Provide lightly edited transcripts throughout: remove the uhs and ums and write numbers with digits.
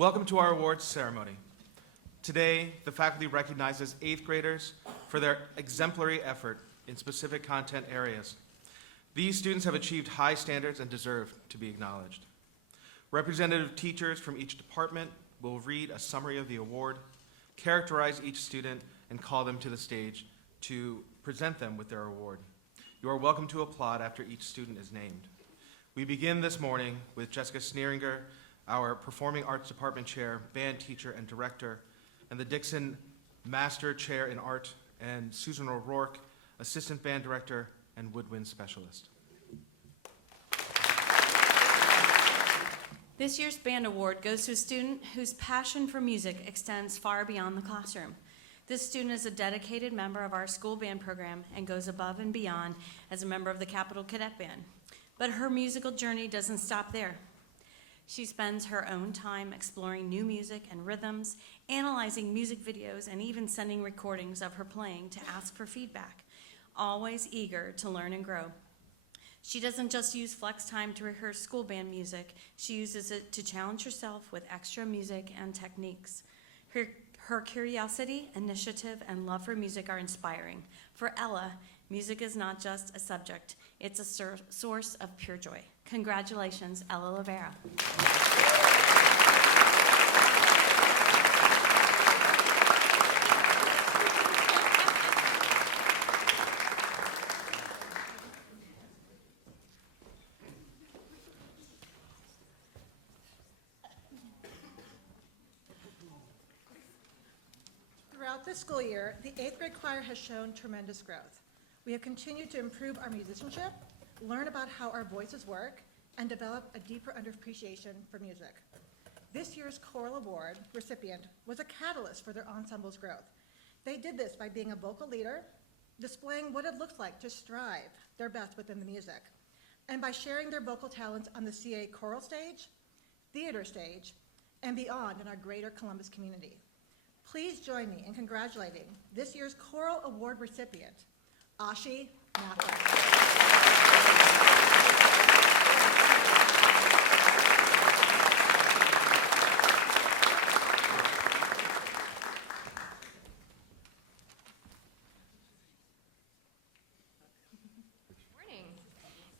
Welcome to our awards ceremony. Today, the faculty recognizes 8th graders for their exemplary effort in specific content areas. These students have achieved high standards and deserve to be acknowledged. Representative teachers from each department will read a summary of the award, characterize each student, and call them to the stage to present them with their award. You are welcome to applaud after each student is named. We begin this morning with Jessica Sneeringer, our Performing Arts Department Chair, Band Teacher, and Director, and the Dixon Master Chair in Art, and Susan O'Rourke, Assistant Band Director and Woodwind Specialist. This year's band award goes to a student whose passion for music extends far beyond the classroom. This student is a dedicated member of our school band program and goes above and beyond as a member of the Capitol Cadet Band. But her musical journey doesn't stop there. She spends her own time exploring new music and rhythms, analyzing music videos, and even sending recordings of her playing to ask for feedback, always eager to learn and grow. She doesn't just use flex time to rehearse school band music, she uses it to challenge herself with extra music and techniques. Her curiosity, initiative, and love for music are inspiring. For Ella, music is not just a subject, it's a source of pure joy. Congratulations, Ella Lavera. Throughout this school year, the 8th grade choir has shown tremendous growth. We have continued to improve our musicianship, learn about how our voices work, and develop a deeper appreciation for music. This year's Choral Award recipient was a catalyst for their ensemble's growth. They did this by being a vocal leader, displaying what it looks like to strive their best within the music, and by sharing their vocal talents on the CA choral stage, theater stage, and beyond in our greater Columbus community. Please join me in congratulating this year's Choral Award recipient, Ashi Mathis.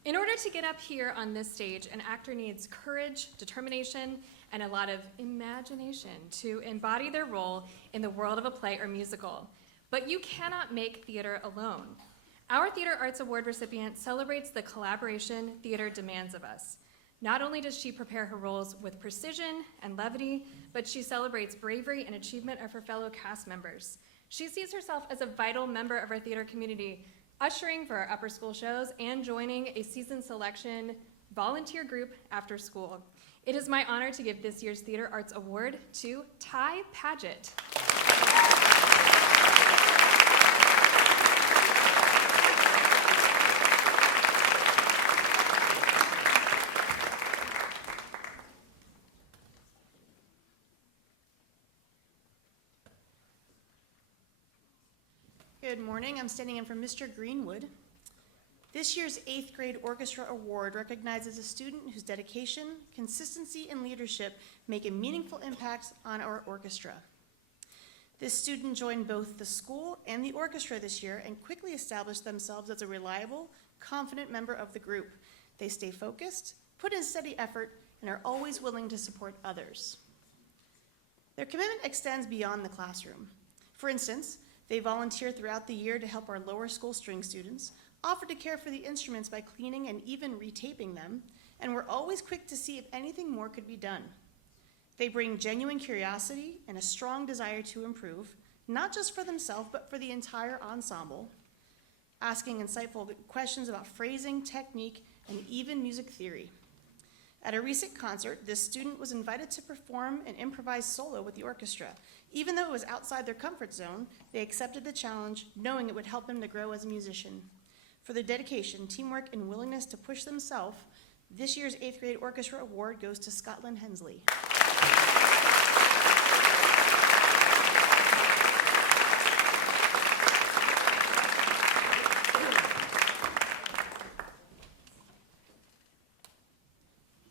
In order to get up here on this stage, an actor needs courage, determination, and a lot of imagination to embody their role in the world of a play or musical. But you cannot make theater alone. Our Theater Arts Award recipient celebrates the collaboration theater demands of us. Not only does she prepare her roles with precision and levity, but she celebrates bravery and achievement of her fellow cast members. She sees herself as a vital member of our theater community, ushering for our upper school shows and joining a season selection volunteer group after school. It is my honor to give this year's Theater Arts Award to Ty Paget. Good morning. I'm standing in for Mr. Greenwood. This year's 8th grade orchestra award recognizes a student whose dedication, consistency, and leadership make a meaningful impact on our orchestra. This student joined both the school and the orchestra this year and quickly established themselves as a reliable, confident member of the group. They stay focused, put in steady effort, and are always willing to support others. Their commitment extends beyond the classroom. For instance, they volunteer throughout the year to help our lower school string students, offer to care for the instruments by cleaning and even retaping them, and we're always quick to see if anything more could be done. They bring genuine curiosity and a strong desire to improve, not just for themselves, but for the entire ensemble, asking insightful questions about phrasing, technique, and even music theory. At a recent concert, this student was invited to perform an improvised solo with the orchestra. Even though it was outside their comfort zone, they accepted the challenge, knowing it would help them to grow as a musician. For their dedication, teamwork, and willingness to push themselves, this year's 8th grade orchestra award goes to Scotland Hensley.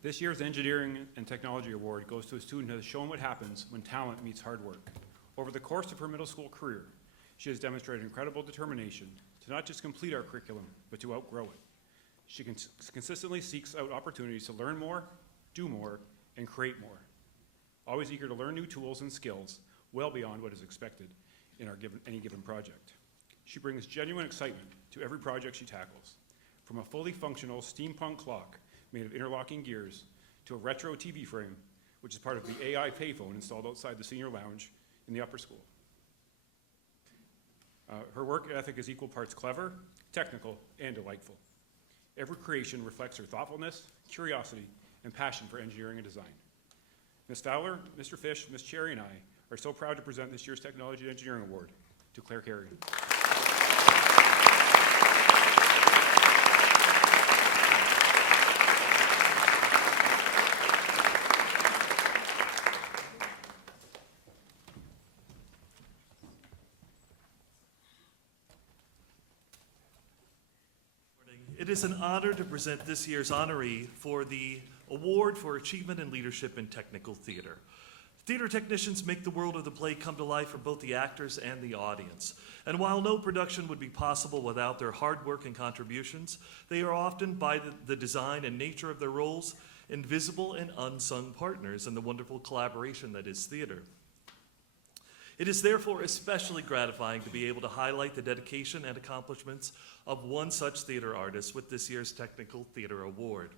This year's Engineering and Technology Award goes to a student who has shown what happens when talent meets hard work. Over the course of her middle school career, she has demonstrated incredible determination to not just complete our curriculum, but to outgrow it. She consistently seeks out opportunities to learn more, do more, and create more. Always eager to learn new tools and skills well beyond what is expected in any given project. She brings genuine excitement to every project she tackles, from a fully functional steampunk clock made of interlocking gears to a retro TV frame, which is part of the AI payphone installed outside the senior lounge in the upper school. Her work ethic is equal parts clever, technical, and delightful. Every creation reflects her thoughtfulness, curiosity, and passion for engineering and design. Ms. Fowler, Mr. Fish, Ms. Cherry, and I are so proud to present this year's Technology and Engineering Award to Claire Carrigan. It is an honor to present this year's honoree for the Award for Achievement in Leadership in Technical Theater. Theater technicians make the world of the play come to life for both the actors and the audience. And while no production would be possible without their hard work and contributions, they are often, by the design and nature of their roles, invisible and unsung partners in the wonderful collaboration that is theater. It is therefore especially gratifying to be able to highlight the dedication and accomplishments of one such theater artist with this year's Technical Theater Award.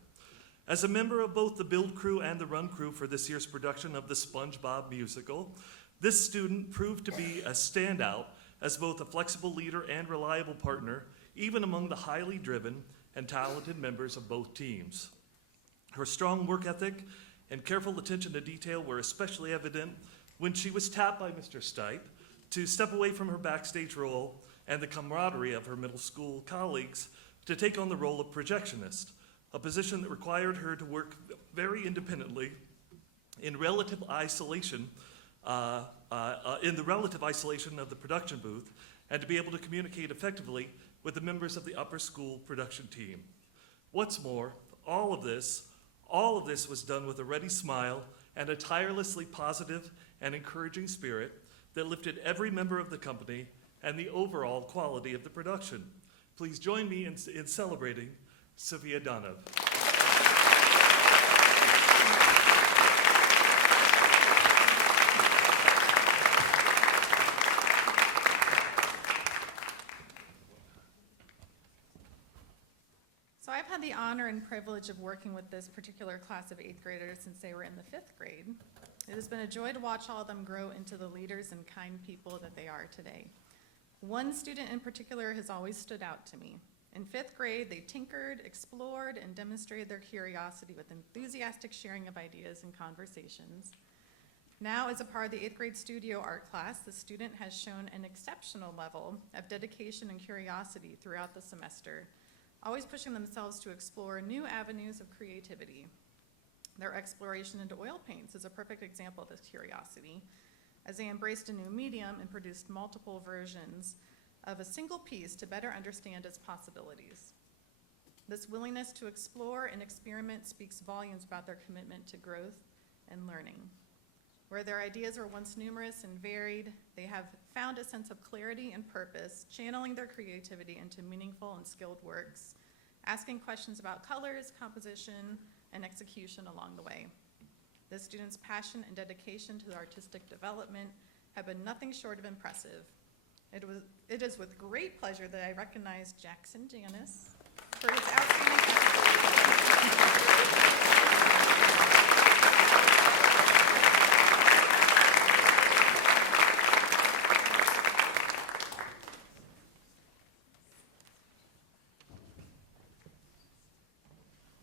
As a member of both the build crew and the run crew for this year's production of the SpongeBob musical, this student proved to be a standout as both a flexible leader and reliable partner, even among the highly driven and talented members of both teams. Her strong work ethic and careful attention to detail were especially evident when she was tapped by Mr. Stipe to step away from her backstage role and the camaraderie of her middle school colleagues to take on the role of projectionist, a position that required her to work very independently in relative isolation, in the relative isolation of the production booth, and to be able to communicate effectively with the members of the upper school production team. What's more, all of this was done with a ready smile and a tirelessly positive and encouraging spirit that lifted every member of the company and the overall quality of the production. Please join me in celebrating Sophia Donov. So I've had the honor and privilege of working with this particular class of 8th graders since they were in the 5th grade. It has been a joy to watch all of them grow into the leaders and kind people that they are today. One student in particular has always stood out to me. In 5th grade, they tinkered, explored, and demonstrated their curiosity with enthusiastic sharing of ideas and conversations. Now, as a part of the 8th grade studio art class, the student has shown an exceptional level of dedication and curiosity throughout the semester, always pushing themselves to explore new avenues of creativity. Their exploration into oil paints is a perfect example of this curiosity, as they embraced a new medium and produced multiple versions of a single piece to better understand its possibilities. This willingness to explore and experiment speaks volumes about their commitment to growth and learning. Where their ideas were once numerous and varied, they have found a sense of clarity and purpose, channeling their creativity into meaningful and skilled works, asking questions about colors, composition, and execution along the way. The students' passion and dedication to artistic development have been nothing short of impressive. It is with great pleasure that I recognize Jackson Janis for his outstanding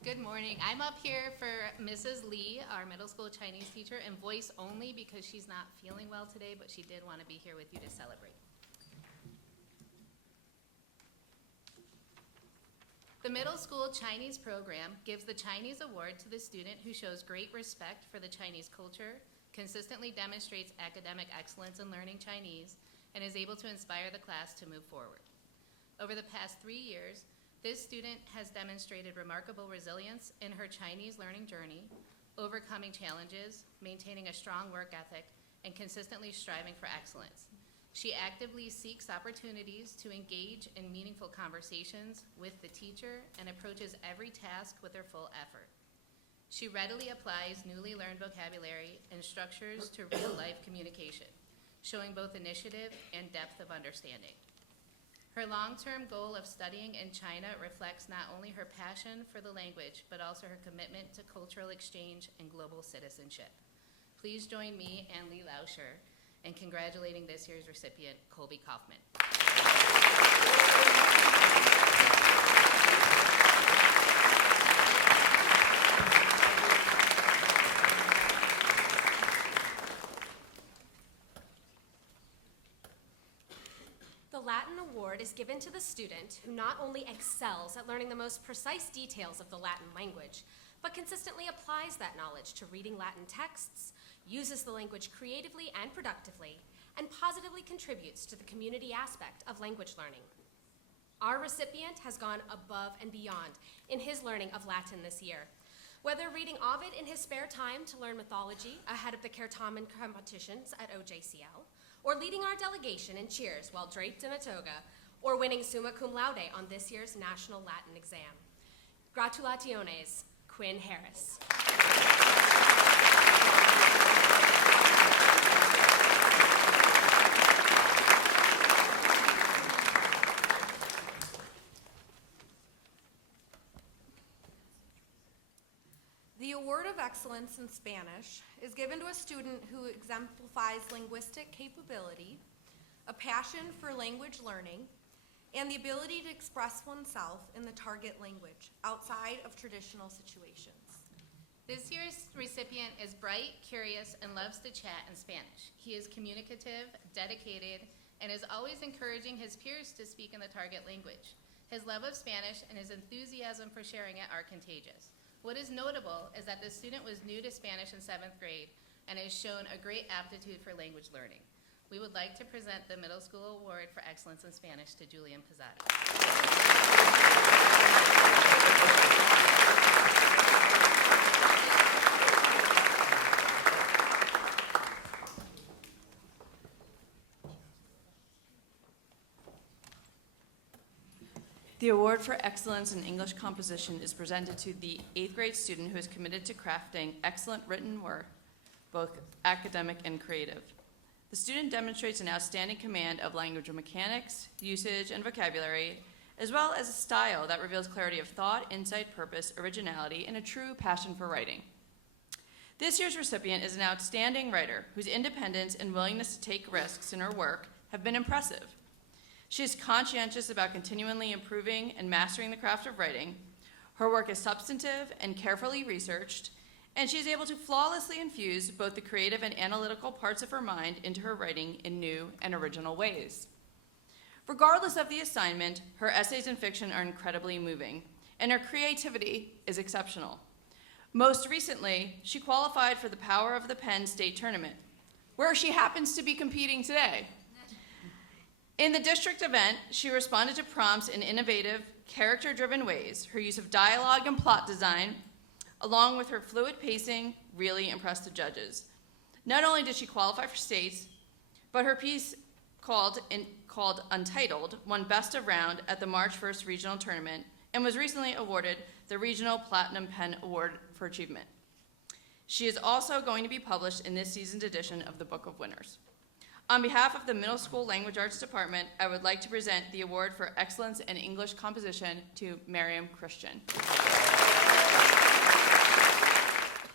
Good morning. I'm up here for Mrs. Lee, our middle school Chinese teacher, and voice only because she's not feeling well today, but she did want to be here with you to celebrate. The middle school Chinese program gives the Chinese award to the student who shows great respect for the Chinese culture, consistently demonstrates academic excellence in learning Chinese, and is able to inspire the class to move forward. Over the past 3 years, This student has demonstrated remarkable resilience in her Chinese learning journey, overcoming challenges, maintaining a strong work ethic, and consistently striving for excellence. She actively seeks opportunities to engage in meaningful conversations with the teacher and approaches every task with her full effort. She readily applies newly learned vocabulary and structures to real-life communication, showing both initiative and depth of understanding. Her long-term goal of studying in China reflects not only her passion for the language, but also her commitment to cultural exchange and global citizenship. Please join me and Lee Lauscher in congratulating this year's recipient, Colby Kaufman. The Latin Award is given to the student who not only excels at learning the most precise details of the Latin language, but consistently applies that knowledge to reading Latin texts, uses the language creatively and productively, and positively contributes to the community aspect of language learning. Our recipient has gone above and beyond in his learning of Latin this year. Whether reading Ovid in his spare time to learn mythology ahead of the Certamen competitions at OJCL, or leading our delegation in cheers while draped in a toga, or winning summa cum laude on this year's National Latin exam. Gratulaciones, Quinn Harris. The Award of Excellence in Spanish is given to a student who exemplifies linguistic capability, a passion for language learning, and the ability to express oneself in the target language outside of traditional situations. This year's recipient is bright, curious, and loves to chat in Spanish. He is communicative, dedicated, and is always encouraging his peers to speak in the target language. His love of Spanish and his enthusiasm for sharing it are contagious. What is notable is that this student was new to Spanish in 7th grade and has shown a great aptitude for language learning. We would like to present the Middle School Award for Excellence in Spanish to Julian Pizzata. The award for excellence in English composition is presented to the 8th grade student who is committed to crafting excellent written work, both academic and creative. The student demonstrates an outstanding command of language mechanics, usage, and vocabulary, as well as a style that reveals clarity of thought, insight, purpose, originality, and a true passion for writing. This year's recipient is an outstanding writer whose independence and willingness to take risks in her work have been impressive. She is conscientious about continually improving and mastering the craft of writing. Her work is substantive and carefully researched, and she is able to flawlessly infuse both the creative and analytical parts of her mind into her writing in new and original ways. Regardless of the assignment, her essays and fiction are incredibly moving, and her creativity is exceptional. Most recently, she qualified for the Power of the Pen state tournament, where she happens to be competing today. In the district event, she responded to prompts in innovative, character-driven ways. Her use of dialogue and plot design, along with her fluid pacing, really impressed the judges. Not only did she qualify for states, but her piece called Untitled won Best of Round at the March 1st Regional Tournament and was recently awarded the Regional Platinum Pen Award for Achievement. She is also going to be published in this season's edition of the Book of Winners. On behalf of the Middle School Language Arts Department, I would like to present the Award for Excellence in English Composition to Miriam Christian.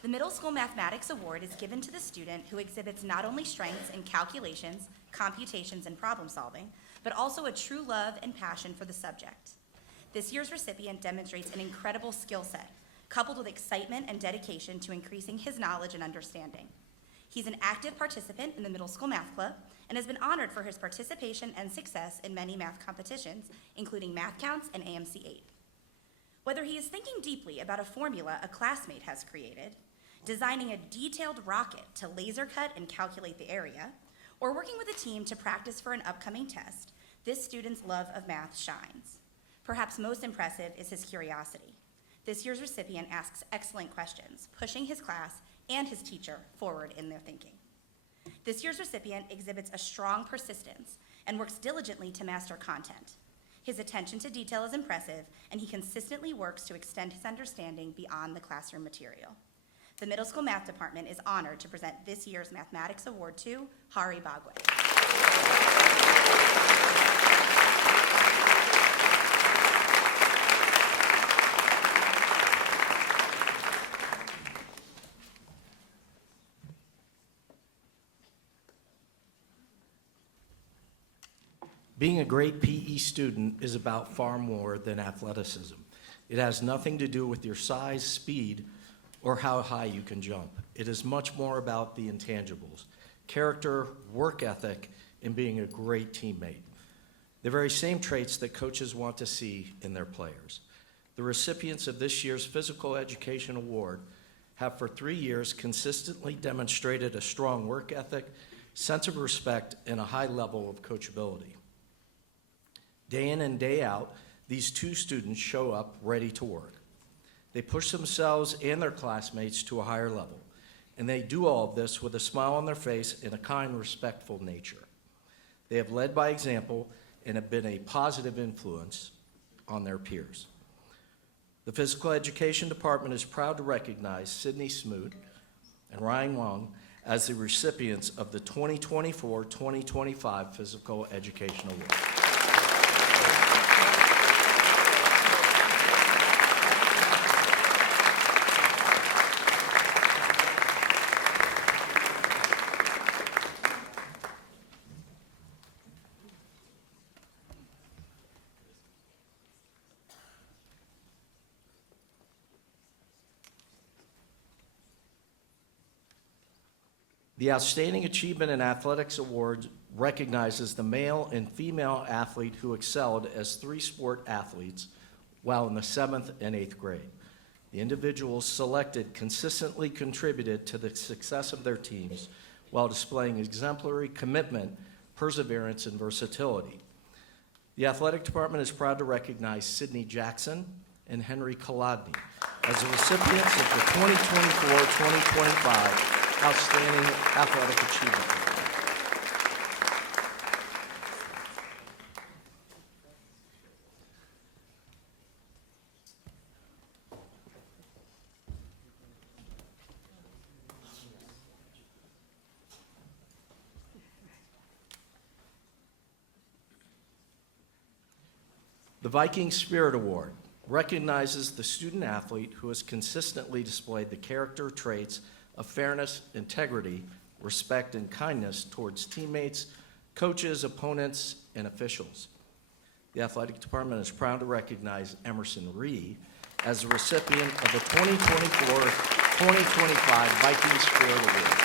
The Middle School Mathematics Award is given to the student who exhibits not only strengths in calculations, computations, and problem solving, but also a true love and passion for the subject. This year's recipient demonstrates an incredible skill set, coupled with excitement and dedication to increasing his knowledge and understanding. He's an active participant in the Middle School Math Club and has been honored for his participation and success in many math competitions, including Math Counts and AMC 8. Whether he is thinking deeply about a formula a classmate has created, designing a detailed rocket to laser cut and calculate the area, or working with a team to practice for an upcoming test, this student's love of math shines. Perhaps most impressive is his curiosity. This year's recipient asks excellent questions, pushing his class and his teacher forward in their thinking. This year's recipient exhibits a strong persistence and works diligently to master content. His attention to detail is impressive, and he consistently works to extend his understanding beyond the classroom material. The middle school math department is honored to present this year's Mathematics Award to Hari Bagwe. Being a great PE student is about far more than athleticism. It has nothing to do with your size, speed, or how high you can jump. It is much more about the intangibles: character, work ethic, and being a great teammate. The very same traits that coaches want to see in their players. The recipients of this year's Physical Education Award have for 3 years consistently demonstrated a strong work ethic, sense of respect, and a high level of coachability. Day in and day out, these two students show up ready to work. They push themselves and their classmates to a higher level, and they do all of this with a smile on their face and a kind, respectful nature. They have led by example and have been a positive influence on their peers. The Physical Education Department is proud to recognize Sydney Smoot and Ryan Wong as the recipients of the 2024-2025 Physical Education Award. The Outstanding Achievement in Athletics Award recognizes the male and female athlete who excelled as three-sport athletes while in the 7th and 8th grade. The individuals selected consistently contributed to the success of their teams while displaying exemplary commitment, perseverance, and versatility. The athletic department is proud to recognize Sydney Jackson and Henry Kolodny as the recipients of the 2024-2025 Outstanding Athletic Achievement. The Viking Spirit Award recognizes the student athlete who has consistently displayed the character traits of fairness, integrity, respect, and kindness towards teammates, coaches, opponents, and officials. The athletic department is proud to recognize Emerson Ree as the recipient of the 2024-2025 Viking Spirit Award.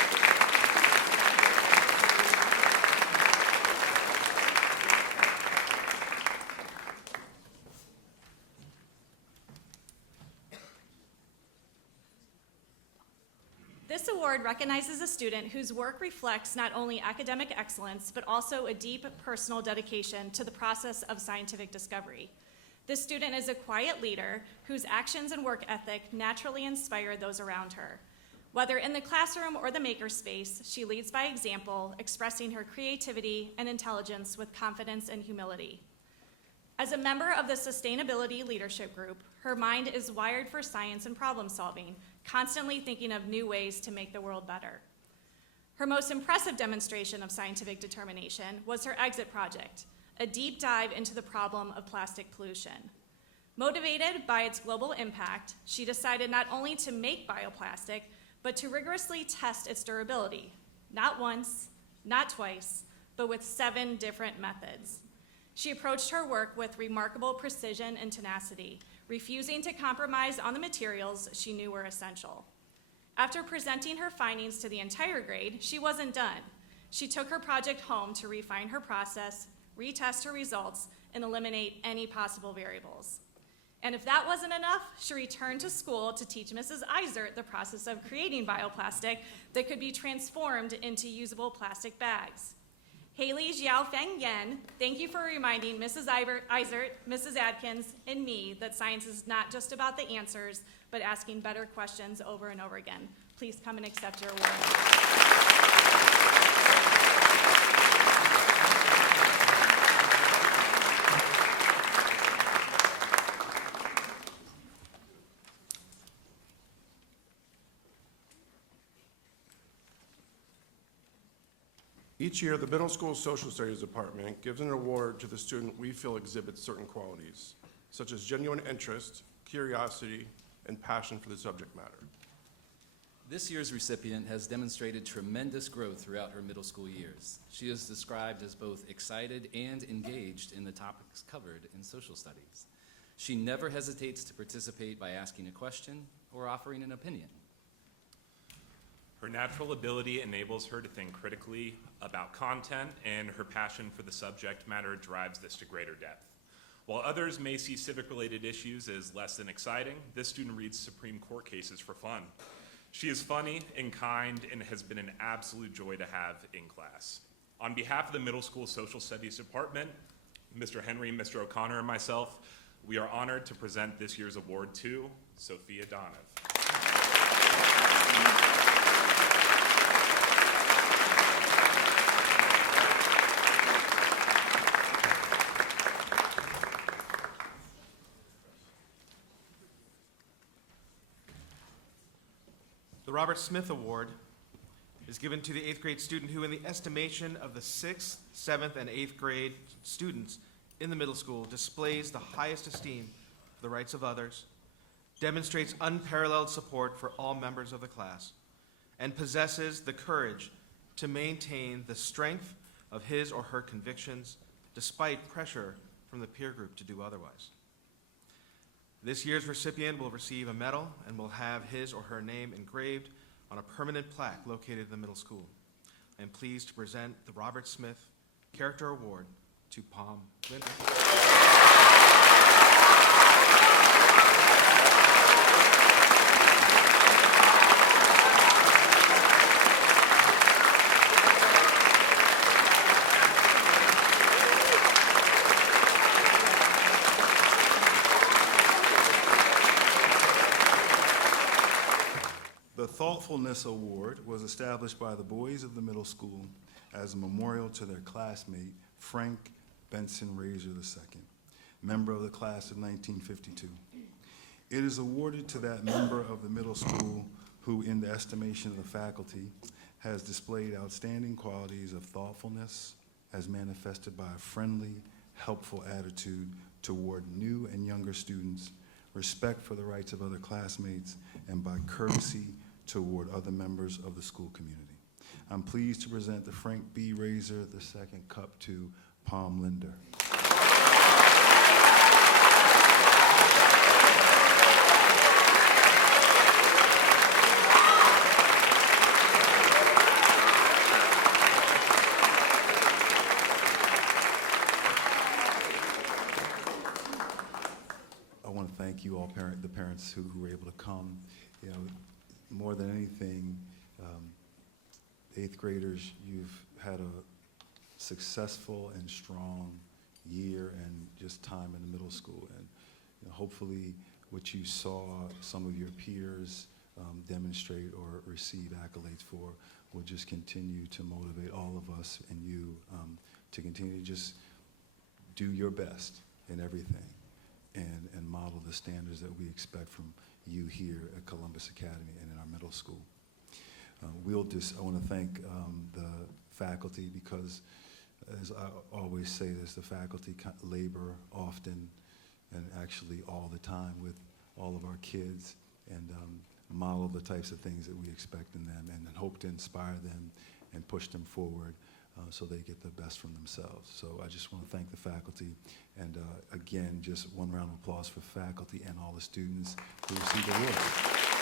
This award recognizes a student whose work reflects not only academic excellence, but also a deep personal dedication to the process of scientific discovery. This student is a quiet leader whose actions and work ethic naturally inspire those around her. Whether in the classroom or the makerspace, she leads by example, expressing her creativity and intelligence with confidence and humility. As a member of the Sustainability Leadership Group, her mind is wired for science and problem solving, constantly thinking of new ways to make the world better. Her most impressive demonstration of scientific determination was her exit project, a deep dive into the problem of plastic pollution. Motivated by its global impact, she decided not only to make bioplastic, but to rigorously test its durability, not once, not twice, but with 7 different methods. She approached her work with remarkable precision and tenacity, refusing to compromise on the materials she knew were essential. After presenting her findings to the entire grade, she wasn't done. She took her project home to refine her process, retest her results, and eliminate any possible variables. And if that wasn't enough, she returned to school to teach Mrs. Eisert the process of creating bioplastic that could be transformed into usable plastic bags. Haley Xiaofeng Yan, thank you for reminding Mrs. Eisert, Mrs. Adkins, and me that science is not just about the answers, but asking better questions over and over again. Please come and accept your award. Each year, the middle school social studies department gives an award to the student we feel exhibits certain qualities, such as genuine interest, curiosity, and passion for the subject matter. This year's recipient has demonstrated tremendous growth throughout her middle school years. She is described as both excited and engaged in the topics covered in social studies. She never hesitates to participate by asking a question or offering an opinion. Her natural ability enables her to think critically about content, and her passion for the subject matter drives this to greater depth. While others may see civic-related issues as less than exciting, this student reads Supreme Court cases for fun. She is funny and kind and has been an absolute joy to have in class. On behalf of the Middle School Social Studies Department, Mr. Henry, Mr. O'Connor, and myself, we are honored to present this year's award to Sophia Donovan. The Robert Smith Award is given to the 8th grade student who, in the estimation of the 6th, 7th, and 8th grade students in the middle school, displays the highest esteem for the rights of others, demonstrates unparalleled support for all members of the class, and possesses the courage to maintain the strength of his or her convictions despite pressure from the peer group to do otherwise. This year's recipient will receive a medal and will have his or her name engraved on a permanent plaque located in the middle school. I am pleased to present the Robert Smith Character Award to Palm Linder. The Thoughtfulness Award was established by the boys of the middle school as a memorial to their classmate, Frank Benson Razor II, member of the class of 1952. It is awarded to that member of the middle school who, in the estimation of the faculty, has displayed outstanding qualities of thoughtfulness as manifested by a friendly, helpful attitude toward new and younger students, respect for the rights of other classmates, and by courtesy toward other members of the school community. I'm pleased to present the Frank B. Razor II Cup to Palm Linder. I want to thank you all, the parents who were able to come. You know, more than anything, 8th graders, you've had a successful and strong year and just time in the middle school. And you know, hopefully what you saw some of your peers demonstrate or receive accolades for will just continue to motivate all of us and you to continue to just do your best in everything and model the standards that we expect from you here at Columbus Academy and in our middle school. I want to thank the faculty because, as I always say this, the faculty labor often and actually all the time with all of our kids and model the types of things that we expect in them and hope to inspire them and push them forward so they get the best from themselves. So I just want to thank the faculty and again, just one round of applause for faculty and all the students who received awards.